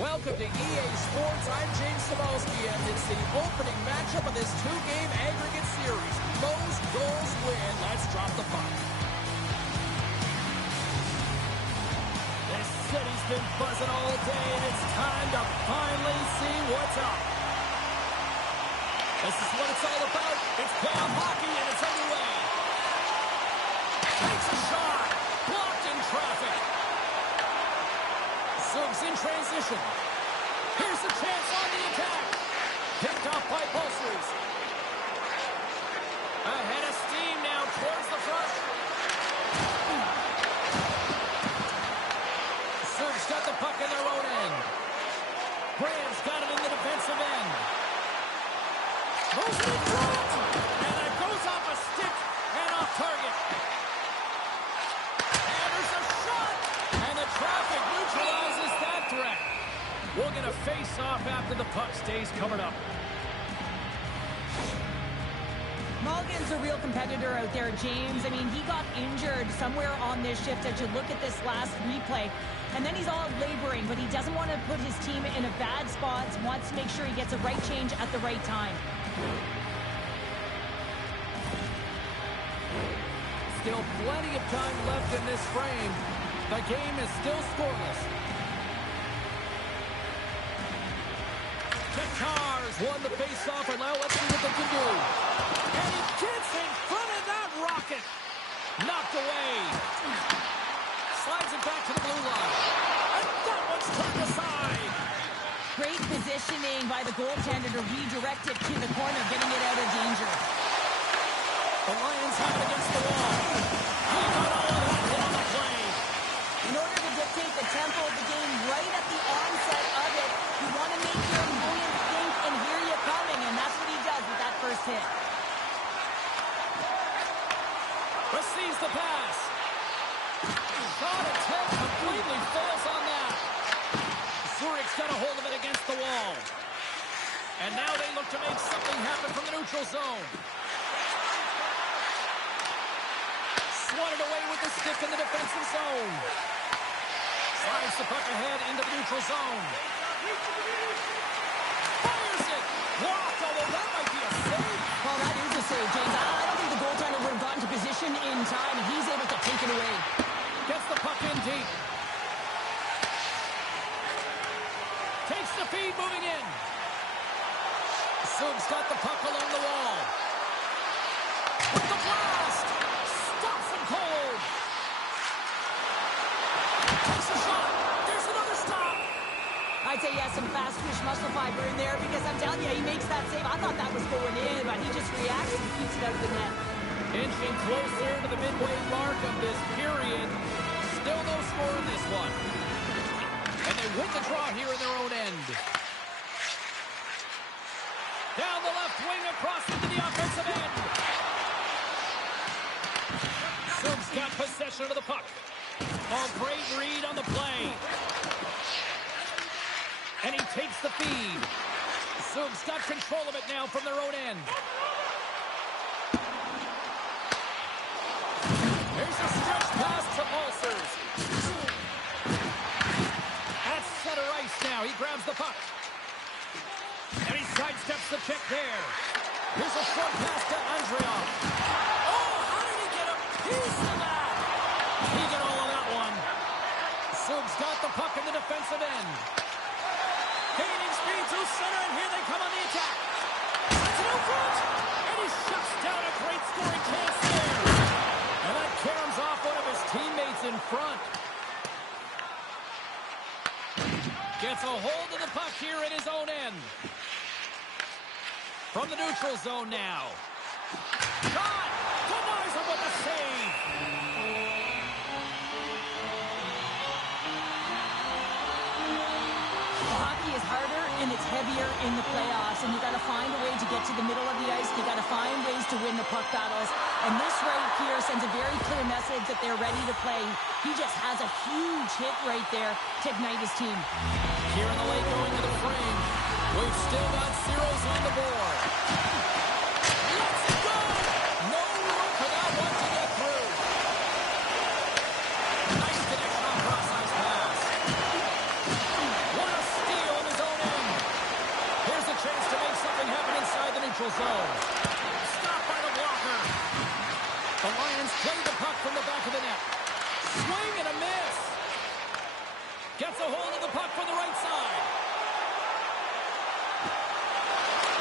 Welcome to EA Sports. I'm James Cebulski, and it's the opening matchup of this two-game aggregate series. Most goals win. Let's drop the puck. This city's been buzzing all day, and it's time to finally see what's up. This is what it's all about. It's playoff hockey, and it's underway. Takes a shot. Blocked in traffic. Zug's in transition. Here's a chance on the attack. Picked off by Pulsers. Ahead of steam now towards the front. Zug's got the puck in their own end. Graham's got it in the defensive end. Moves it in front. And it goes off a stick and off target. And there's a shot. And the traffic neutralizes that threat. We'll get a face-off after the puck stays covered up. Mulligan's a real competitor out there, James. I mean, he got injured somewhere on this shift as you look at this last replay. And then he's all laboring, but he doesn't want to put his team in a bad spot. Wants to make sure he gets a right change at the right time. Still plenty of time left in this frame. The game is still scoreless. Tatars won the face-off, and now let's see what they can do. And he gets in front of that rocket. Knocked away. Slides it back to the blue line. And that one's turned aside. Great positioning by the goaltender to redirect it to the corner, getting it out of danger. The Lions have it against the wall. He got all of that hit on the play. In order to dictate the tempo of the game right at the onset of it, you want to make your opponent think and hear you coming, and that's what he does with that first hit. Receives the pass. Shot attempt completely fails on that. Zürich's got a hold of it against the wall. And now they look to make something happen from the neutral zone. Swatted away with the stick in the defensive zone. Slides the puck ahead into the neutral zone. Fires it. Blocked, although that might be a save. Well, that is a save, James. I don't think the goaltender would have gotten to position in time, and he's able to take it away. Gets the puck in deep. Takes the feed moving in. Zug's got the puck along the wall. With the blast. Stops him cold. Takes a shot. There's another stop. I'd say he has some fast twitch muscle fiber in there because I'm telling you, he makes that save. I thought that was going in, but he just reacts and keeps it out of the net. Inching closer to the midway mark of this period. Still no score in this one. And they win the draw here in their own end. Down the left wing across into the offensive end. Zug's got possession of the puck. Oh, great read on the play. And he takes the feed. Zug's got control of it now from their own end. Here's a stretch pass to Pulsers. At center ice now. He grabs the puck. And he sidesteps the check there. Here's a short pass to Andreoff. Oh, how did he get a piece of that? He got all of that one. Zug's got the puck in the defensive end. Gaining speed to center, and here they come on the attack. Sends it out front. And he shuts down a great scoring chance there. And that caroms off one of his teammates in front. Gets a hold of the puck here in his own end. From the neutral zone now. Shot! Denies him with a save. Hockey is harder and it's heavier in the playoffs, and you got to find a way to get to the middle of the ice. You got to find ways to win the puck battles, and this right here sends a very clear message that they're ready to play. He just has a huge hit right there to ignite his team. Here in the late going to the frame, we've still got zeros on the board. Let's go! No room for that one to get through. Nice connection on cross-ice pass. What a steal Gets a hold of the puck from the right side.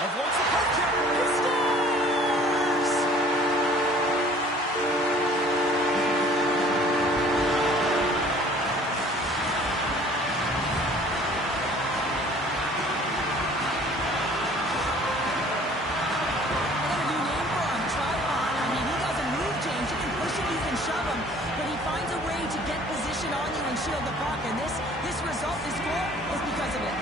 Avoids the puck check. He scores! But he finds a way to get position on you and shield the puck, and this result, this goal, is because of it.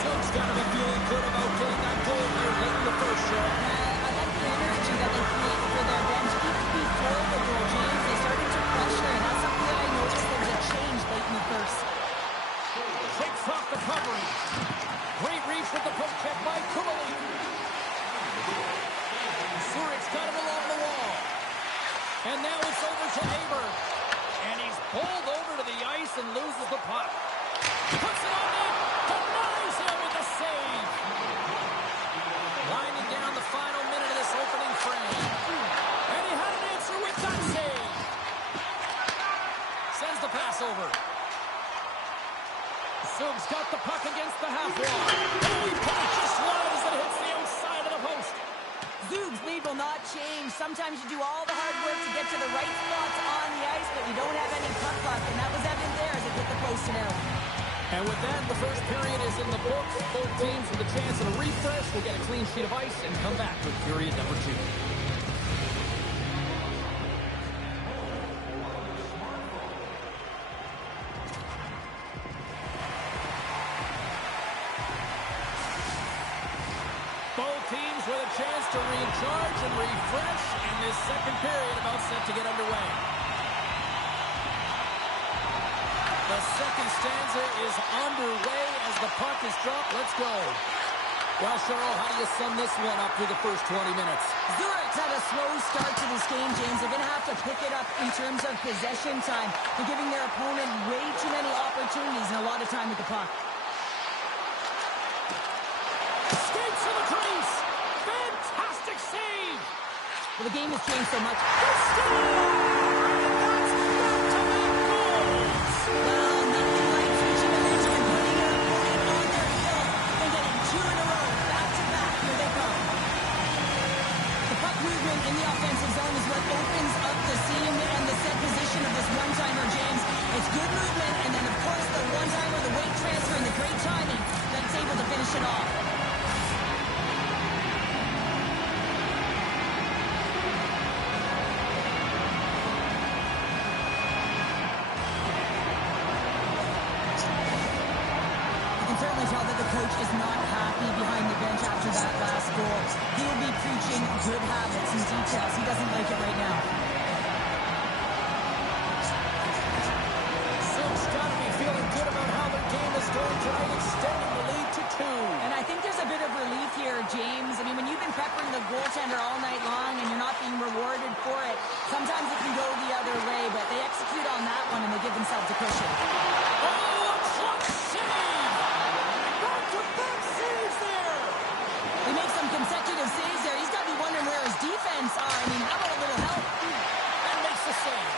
Soap's got to be feeling good about getting that goal here late in the first show. I like the energy that they create for their bench. Even before the goal, James, they started to pressure, and that's something that I noticed there was a change late in the first. Shakes off the coverage. Great reach with the poke check by Kumali. Zurich's got him along the wall. And now it's over to Aber. And he's bowled over to the ice and loses the puck. Puts it on net. Denies him with the save. Winding down the final minute of this opening frame. And he had an answer with that save. Sends the pass over. Zug's got the puck against the half wall. Oh, he put it just wide as it hits the outside of the post. Zug's lead will not change. Sometimes you do all the hard work to get to the right spots on the ice, but you don't have any puck luck, and that was evident there as it hit the post and out. And with that, the first period is in the books. Both teams with a chance at a refresh will get a clean sheet of ice and come back with period number 2. Both teams with a chance to recharge and refresh, and this second period about set to get underway. The second stanza is underway as the puck is dropped. Let's go. Well, Cheryl, how do you sum this one up through the first 20 minutes? Zurich's had a slow start to this game, James. They're going to have to pick it up in terms of possession time. They're giving their opponent way too many opportunities and a lot of time with the puck. Skates to the crease. Fantastic save. Well, the game has changed so much. Well, nothing like switching the bench and putting your opponent on their heel and getting 2 in a row, back-to-back. Here they come. The puck movement in the offensive zone is what opens up the seam and the set position of this one-timer, James. It's good movement, and then, of course, the one-timer, the weight transfer, and the great timing that's able to finish it off. Tell that the coach is not happy behind the bench after that last goal. He will be preaching good habits and details. He doesn't like it right now. Soap's got to be feeling good about how their game is going tonight, extending the lead to 2. And I think there's a bit of relief here, James. I mean, when you've been peppering the goaltender all night long and you're not being rewarded for it, sometimes it can go the other way, but they execute on that one and they give themselves a cushion. Oh, clutch save! He makes some consecutive saves there. He's got to be wondering where his defense are. I mean, how about a little help? And makes the save.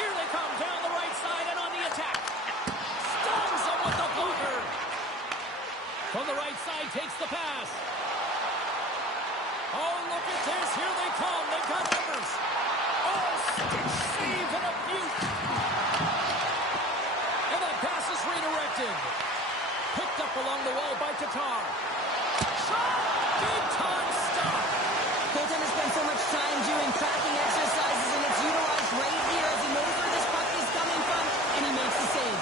Here they come down the right side and on the attack. Stuns him with the blocker. From the right side, takes the pass. Oh, look at this. Here they come. They've got numbers. Oh, stick save and a beaut. And that pass is redirected. Picked up along the wall by Tatar. Shot! Big time stop! Goaltender spends so much time doing tracking exercises, and it's utilized right here as he knows where this puck is coming from, and he makes the save.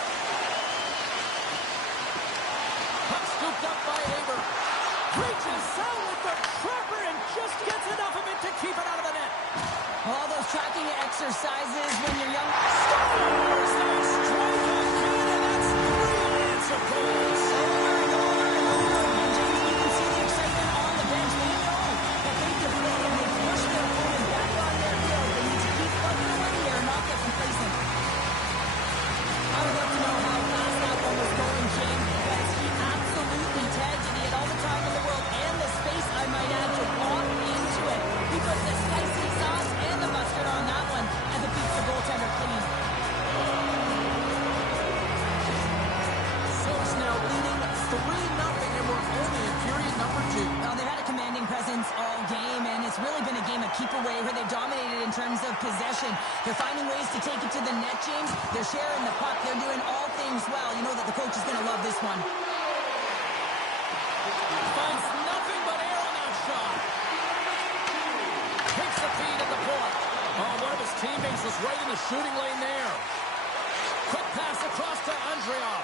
Puck scooped up by Aber. Reaches out with the trapper and just gets enough of it to keep it out of the net. All those tracking exercises when you're young. Scores! They strike again, and that's 3 answer goals. I would it's really been a game of keep away where they dominated in terms of possession. They're finding ways to take it to the net, James. They're sharing the puck. They're doing all things well. You know that the coach is going to love this one. Finds nothing but air on that shot. Takes the feed at the point. Oh, one of his teammates was right in the shooting lane there. Quick pass across to Andreoff.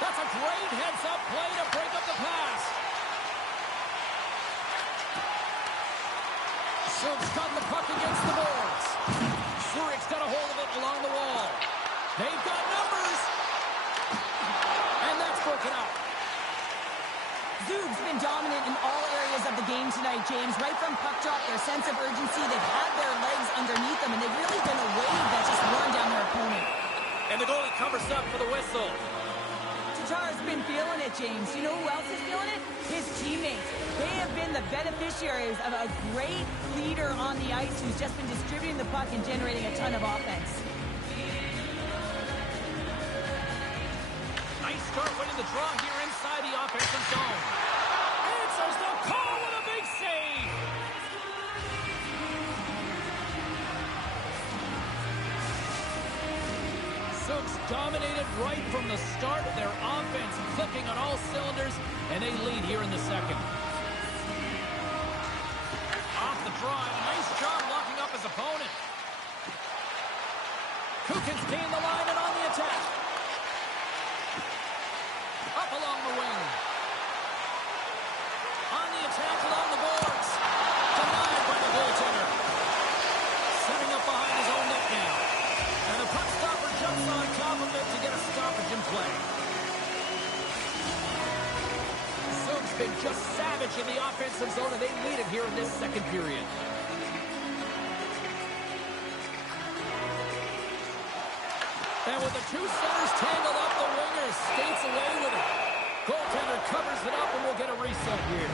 That's a great heads-up play to break up the pass. Zurich's got the puck against the boards. Zurich's got a hold of it along the wall. They've got numbers. And that's broken up. Zug's been dominant in all areas of the game tonight, James. Right from puck drop, their sense of urgency, they've had their legs underneath them, and they've really been a wave that's just worn down their opponent. And the goalie covers up for the whistle. Tatar's been feeling it, James. You know who else is feeling it? His teammates. They have been the beneficiaries of a great leader on the ice who's just been distributing the puck and generating a ton of offense. Nice start winning the draw here inside the offensive zone. Answers the call with a big save. Zug's dominated right from the start. Their offense clicking on all cylinders, and they lead here in the second. Off the draw, and a nice job locking up his opponent. Kukin's gained the line and on the attack. Up along the wing. On the attack along the boards. Denied by the goaltender. Setting up behind his own net now. And the puck stopper jumps on top of it to get a stoppage in play. Zug's been just savage in the offensive zone, and they lead it here in this second period. And with the two centers tangled up, the winger skates away with it. Goaltender covers it up, and we'll get a reset here.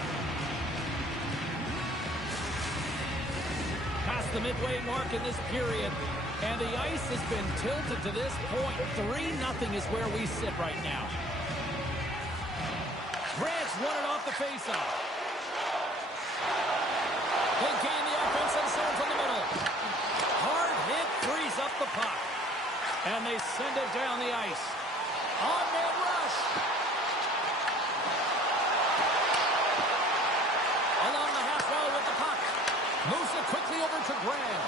Past the midway mark in this period, and the ice has been tilted to this point. 3-0 is where we sit right now. Grant's won it off the faceoff. They gain the offensive zone from the middle. Hard hit frees up the puck. And they send it down the ice. On-man rush. Along the half wall with the puck. Moves it quickly over to Graham.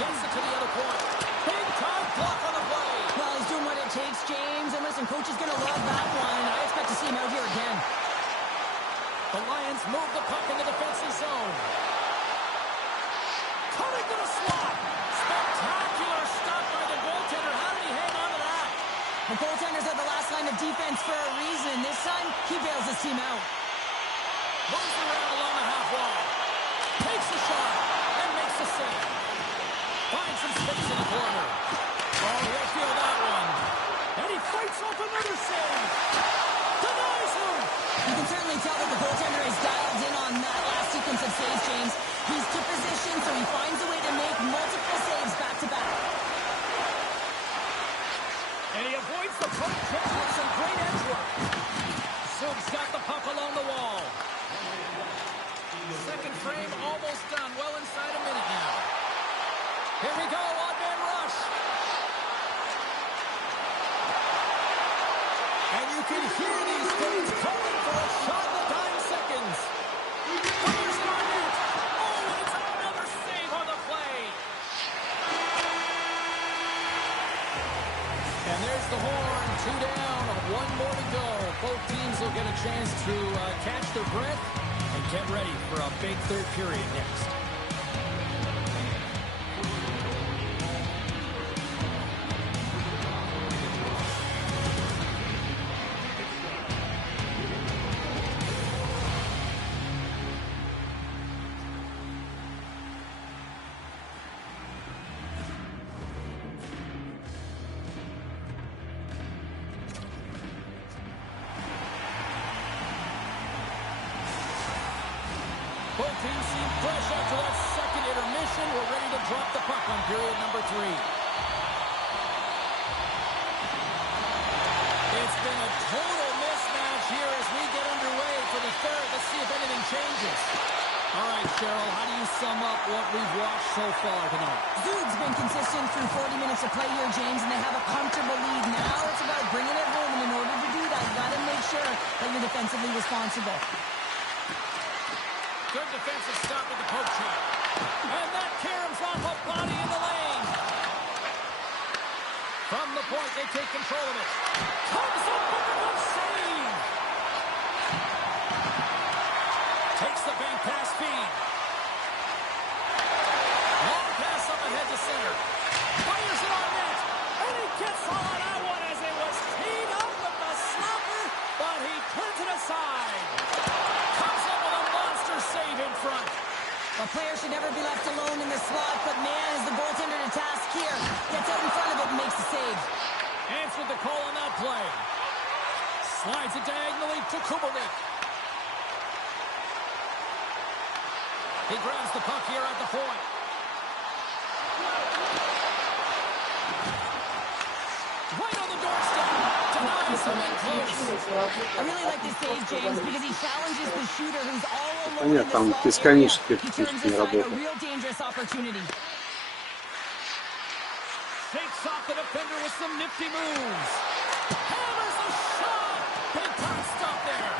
Gets it to the other point. Big time block on the play. Well, he's doing what it takes, James. And listen, coach is going to love that one. I expect to see him out here again. The Lions move the puck in the defensive zone. Cutting to the slot. Spectacular stop by the goaltender. How did he hang on to that? The goaltenders are the last line of defense for a reason. This time, he bails his team out. Moves around along the half wall. Takes a shot and makes a save. Finds some space in the corner. Oh, he'll feel that one. And he fights off another save. Denies him. You can certainly tell that the goaltender is dialed in on that last sequence of saves, James. He's to position, so he finds a way to make multiple saves back-to-back. And he avoids the poke check with some great edge work. Zug's got the puck along the wall. Second frame almost done. Well inside a minute now. Here we go, on-man rush. And you can hear these fans calling for a shot in the dying seconds. Fires it on net. Oh, and it's another save on the play. And there's the horn. 2 down, 1 more to go. Both teams will get a chance to catch their breath and get ready for a big third period next. Both teams seem fresh after that second intermission. We're ready to drop the puck on period number 3. It's been a total mismatch here as we get underway for the third. Let's see if anything changes. this. All right, Cheryl, how do you sum up what we've watched so far tonight? Zug's been consistent through 40 minutes of play here, James, and they have a comfortable lead. Now it's about bringing it home, and in order to do that, you've got to make sure that you're defensively responsible. Good defensive stop with the poke check. And that caroms off a body in the lane. From the point, they take control of it. Comes up with a good save. Takes the bank pass feed. Long pass up ahead to center. Fires it on net. And he gets all on that one as it was teed up with the slapper, but he turns it aside. Comes up with a monster save in front. A player should never be left alone in the slot, but man, is the goaltender to task here. Gets out in front of it and makes the save. Answered the call on that play. Slides it diagonally to Kubalik. He grabs the puck here at the point. Right on the doorstep. Denies him in close. I really like this save, James, because he challenges the shooter who's all alone Нет, in the там slot бесконечно area. He turns технически не aside a работает. real dangerous opportunity. Shakes off the defender with some nifty moves. Hammers a shot. Big time stop there.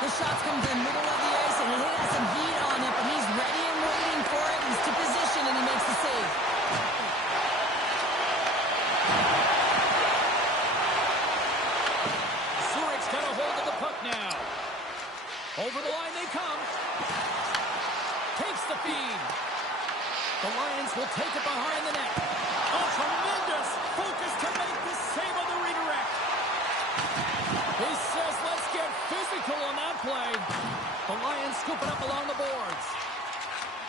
The shots come to the middle of the ice, and he has some heat on it, but he's ready and waiting for it. He's to position, and he makes the save. Zürich's got a hold of the puck now. Over the line they come. Takes the feed. The Lions will take it behind the net. A tremendous focus to make the save on the redirect. He says, let's get physical on that play. The Lions scoop it up along the boards.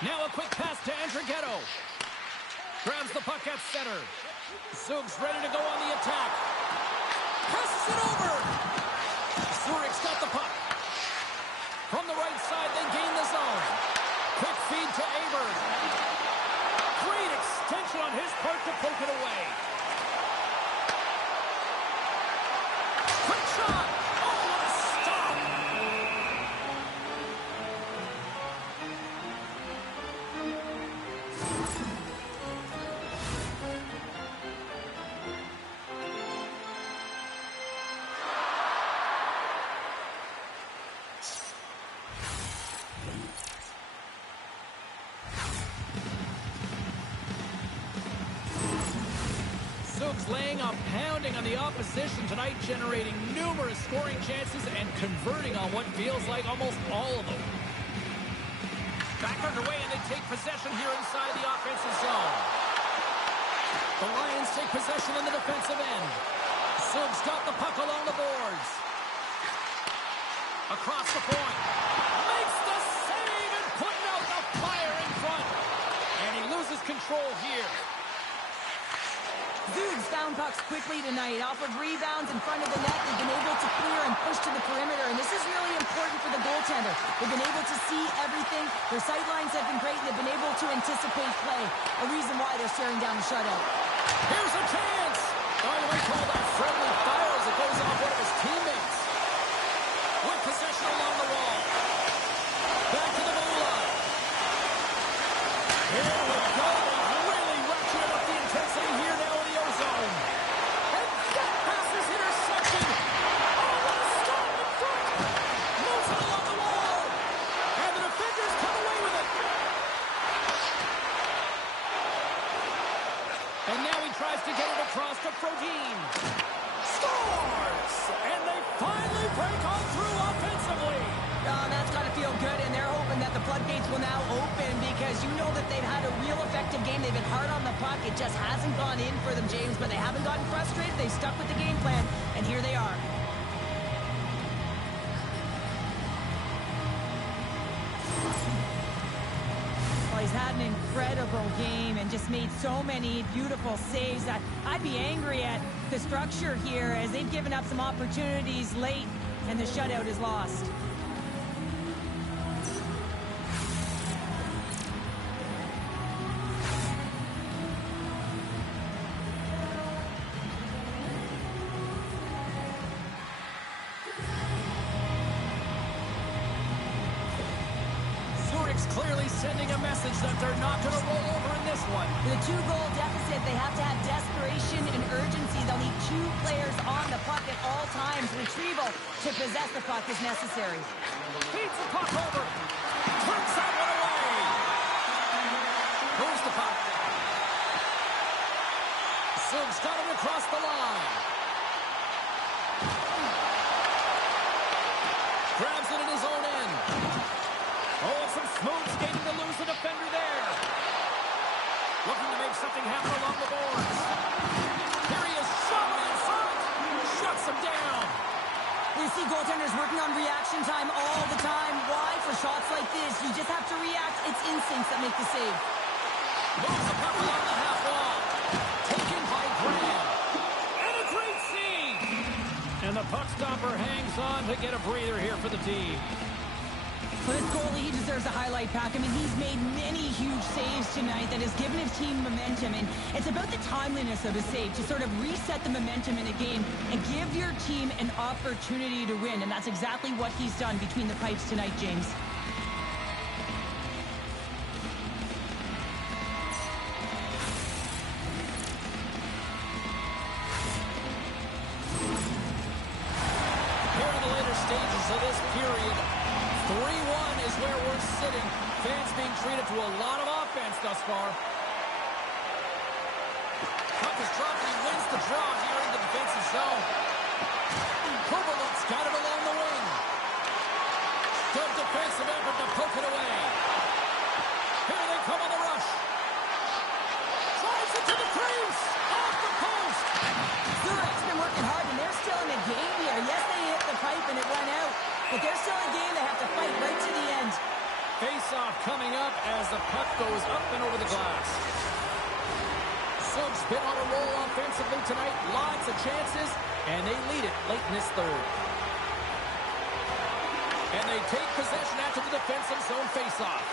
Now a quick pass to Andrighetto. Grabs the puck at center. Zug's ready to go on the attack. Passes it over. Zürich's got the puck. From the right side, they gain the zone. Quick feed to Aberg. Great extension on his part to poke it away. Quick shot. Oh, what a stop. Zug's laying a pounding on the opposition tonight, generating numerous scoring chances and converting on what feels like almost all of them. Back underway, and they take possession here inside the offensive zone. The Lions take possession in the defensive end. Zug's got the puck along the boards. Across the point. Makes the save and putting out the fire in front. And he loses control here. Zug's found pucks quickly tonight. Off of rebounds in front of the net, they've been able to clear and push to the perimeter, and this is really important for the goaltender. They've been able to see everything. Their sight lines have been great, and they've been able to anticipate play. A reason why they're staring down the shutout. Here's a chance. Oh, you might call that friendly fire as it goes off one of his teammates. With possession along the wall. Back to the blue line. Here we go. They've really ratcheted up the intensity here now in the ozone. And that pass is intercepted. Oh, what a stop in front. Moves it along the wall. And the defenders come away with it. And now he tries to get it across to Frodin. Scores! And they finally break on through offensively. That's got to feel good, and they're hoping that the floodgates will now open because you know that they've had a real effective game. They've been hard on the puck. It just hasn't gone in for them, James, but they haven't gotten frustrated. They've stuck with the game plan, and here they are. Well, he's had an incredible game and just made so many beautiful saves that I'd be angry at the structure here as they've given up some opportunities late, and the shutout is lost. message that they're not going to roll over in this one. With a 2-goal deficit, they have to have desperation and urgency. They'll need 2 players on the puck at all times. Retrieval to possess the puck is necessary. Feeds the puck over. Turns that one away. Moves the puck. Sills got it across the line. Grabs it in his own end. Oh, some smooth skating to lose the defender there. Looking to make something happen along the boards. Here he is, shoving in front. Shuts him down. We see goaltenders working on reaction time all the time. Why? For shots like this, you just have to react. It's instincts that make the save. Moves the puck along the half wall. Taken by Graham. And a great save. And the puck stopper hangs on to get a breather here for the team. For this goalie, he deserves a highlight pack. I mean, he's made many huge saves tonight that has given his team momentum. And it's about the timeliness of a save to sort of reset the momentum in a game and give your team an opportunity to win. And that's exactly what he's done between the pipes tonight, James. Here in the later stages of this period, 3-1 is where we're sitting. Fans being treated to a lot of offense thus far. Puck is dropped and he wins the draw here in the defensive zone. Kovalev's got it along the wing. Good defensive effort to poke it away. Here they come on the rush. Drives it to the crease. Off the post. Zurich's been working hard, and they're still in the game here. Yes, they hit the pipe and it went out. But they're still in a game. They have to fight right to the end. Face-off coming up as the puck goes up and over the glass. Subs been on a roll offensively tonight. Lots of chances, and they lead it late in this third. And they take possession after the defensive zone face-off.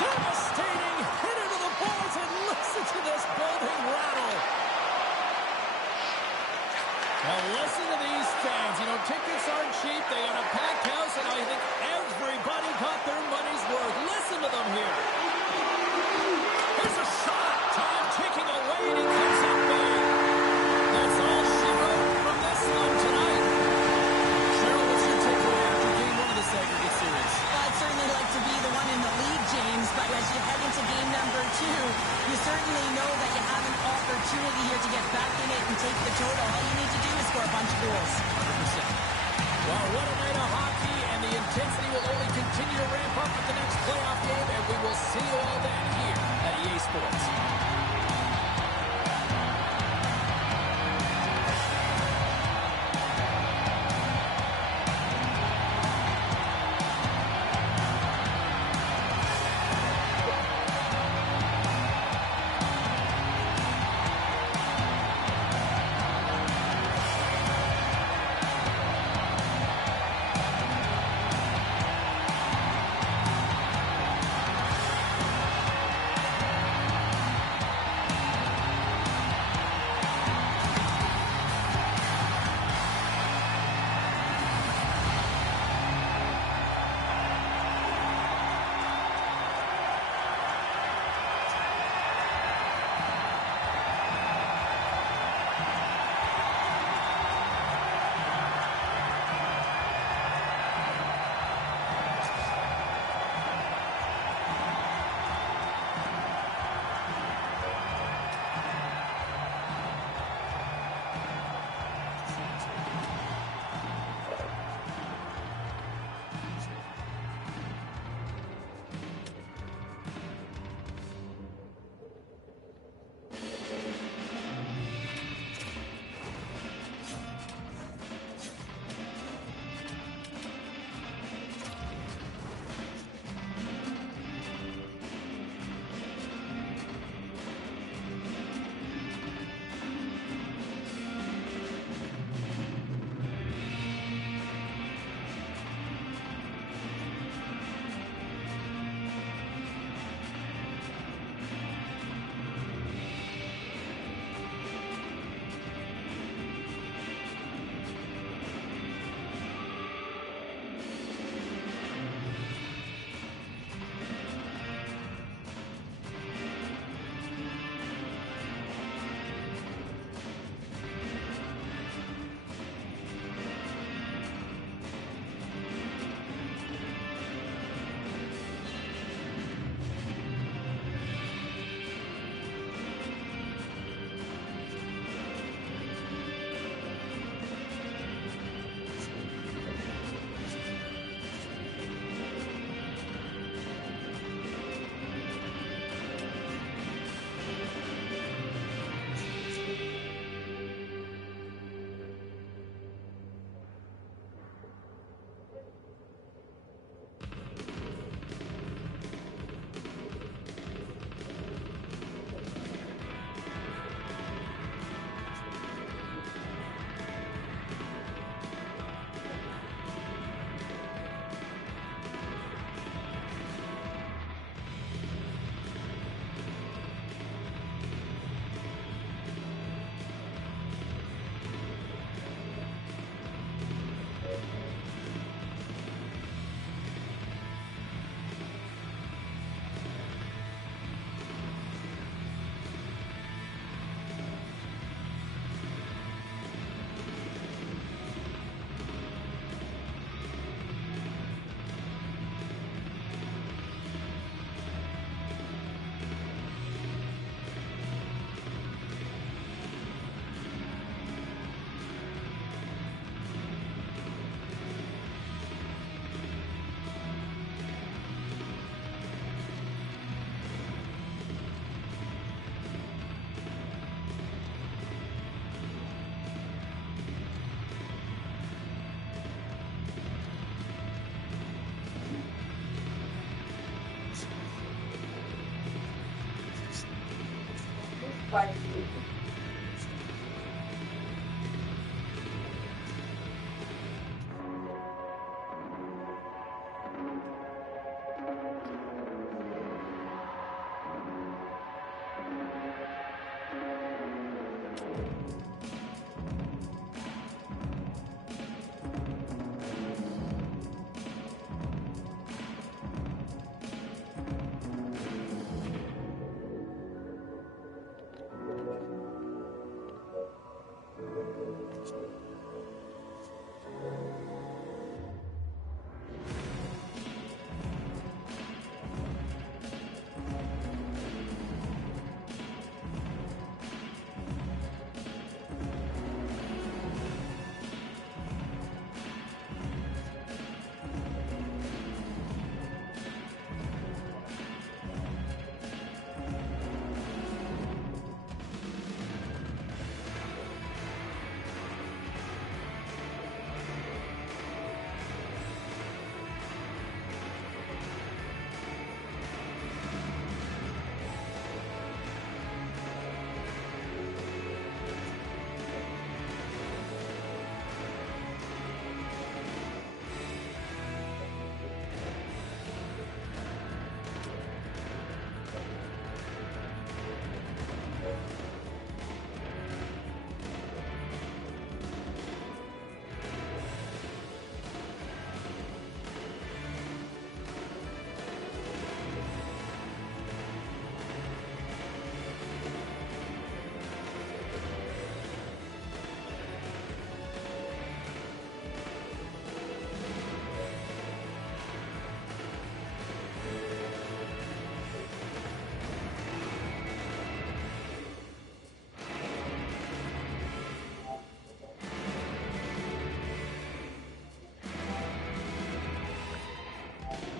Devastating hit into the boards, and listen to this building rattle. Well, listen to these fans. You know, tickets aren't cheap. They got a packed house, and I think everybody got their money's worth. Listen to them here. Here's a shot. Time ticking away, and he comes up big. That's all she wrote from this one tonight. Cheryl, what's your takeaway after game 1 of this aggregate series? Well, I'd certainly like to be the one in the lead, James, but as you head into game number 2, you certainly know that you have an opportunity here to get back in it and take the total. All you need to do is score a bunch of goals. 100%. Well, what a night of hockey, and the intensity will only continue to ramp up with the next playoff game, and we will see you all then here at EA Sports.